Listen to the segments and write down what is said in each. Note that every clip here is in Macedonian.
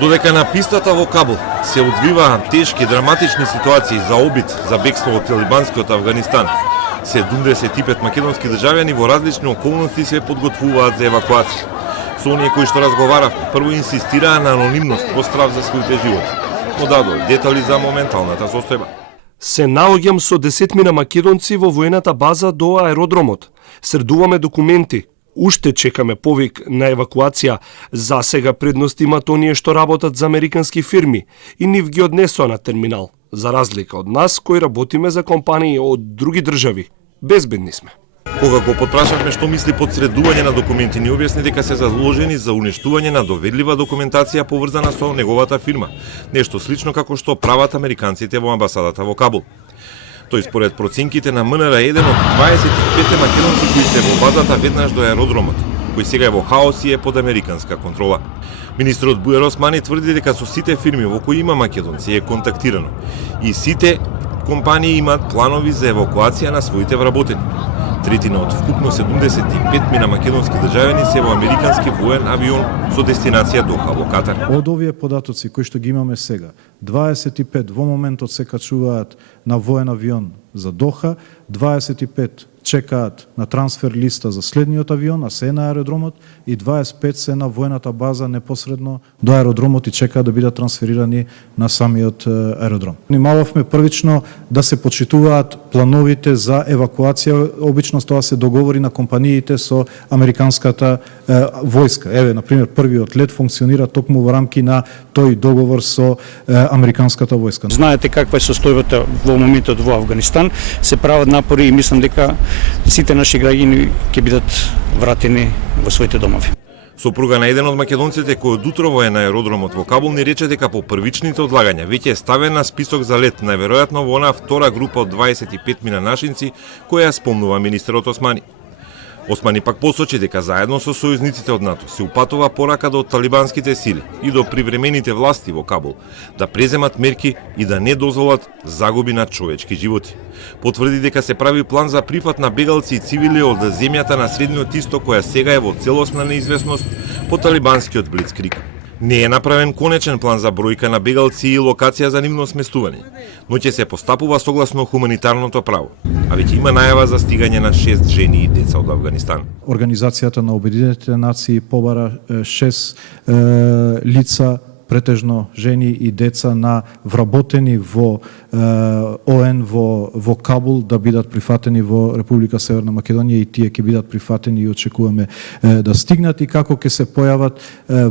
Додека на пистата во Кабул се одвиваа тешки драматични ситуации за обид за бегство од талибанскиот Авганистан, 75 македонски државјани во различни околности се подготвуваат за евакуација. Со оние кои што разговаравме, прво инсистираа на анонимност во страв за своите животи, но дадоа детали за моменталната состојба. Се наоѓам со десетмина македонци во воената база до аеродромот. Средуваме документи. Уште чекаме повик на евакуација. За сега предност имат оние што работат за американски фирми и нив ги однесоа на терминал, за разлика од нас кои работиме за компании од други држави. Безбедни сме. Кога го потпрашавме што мисли под средување на документи, ни објасни дека се заложени за уништување на доведлива документација поврзана со неговата фирма. Нешто слично како што прават американците во амбасадата во Кабул. Тој според проценките на МНР еден од 25 македонци кои се во базата веднаш до аеродромот, кој сега е во хаос и е под американска контрола. Министрот Бујар Османи тврди дека со сите фирми во кои има македонци е контактирано и сите компании имаат планови за евакуација на своите вработени. Третина од вкупно 75 мина македонски државјани се во американски воен авион со дестинација Доха во Катар. Од овие податоци кои што ги имаме сега, 25 во моментот се качуваат на воен авион за Доха, 25 чекаат на трансфер листа за следниот авион, а се на аеродромот, и 25 се на воената база непосредно до аеродромот и чекаат да бидат трансферирани на самиот аеродром. Внимававме првично да се почитуваат плановите за евакуација, обично тоа се договори на компаниите со американската војска. Еве, на пример, првиот лет функционира токму во рамки на тој договор со американската војска. Знаете каква е состојбата во моментот во Авганистан, се прават напори и мислам дека сите наши граѓани ќе бидат вратени во своите домови. Сопруга на еден од македонците кој од утрово е на аеродромот во Кабул ни рече дека по првичните одлагања веќе е ставен на список за лет, најверојатно во онаа втора група од 25 мина нашинци која спомнува министерот Османи. Османи пак посочи дека заедно со сојузниците од НАТО се упатува порака до талибанските сили и до привремените власти во Кабул да преземат мерки и да не дозволат загуби на човечки животи. Потврди дека се прави план за прифат на бегалци и цивили од земјата на Средниот Исток која сега е во целосна неизвестност по талибанскиот блицкриг. Не е направен конечен план за бројка на бегалци и локација за нивно сместување, но ќе се постапува согласно хуманитарното право, а веќе има најава за стигање на 6 жени и деца од Авганистан. Организацијата на Обединетите нации побара 6 лица, претежно жени и деца на вработени во ОН во Кабул да бидат прифатени во Република Северна Македонија и тие ќе бидат прифатени и очекуваме да стигнат и како ќе се појават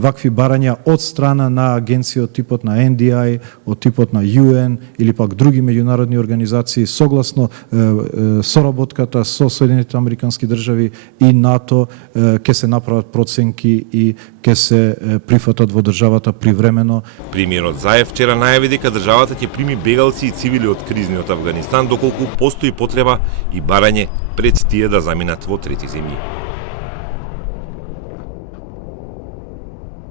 вакви барања од страна на агенции од типот на NDI, од типот на UN или пак други меѓународни организации согласно соработката со Соединетите Американски држави и НАТО ќе се направат проценки и ќе се прифатат во државата привремено. Премиерот Заев вчера најави дека државата ќе прими бегалци и цивили од кризниот Авганистан доколку постои потреба и барање пред тие да заминат во трети земји.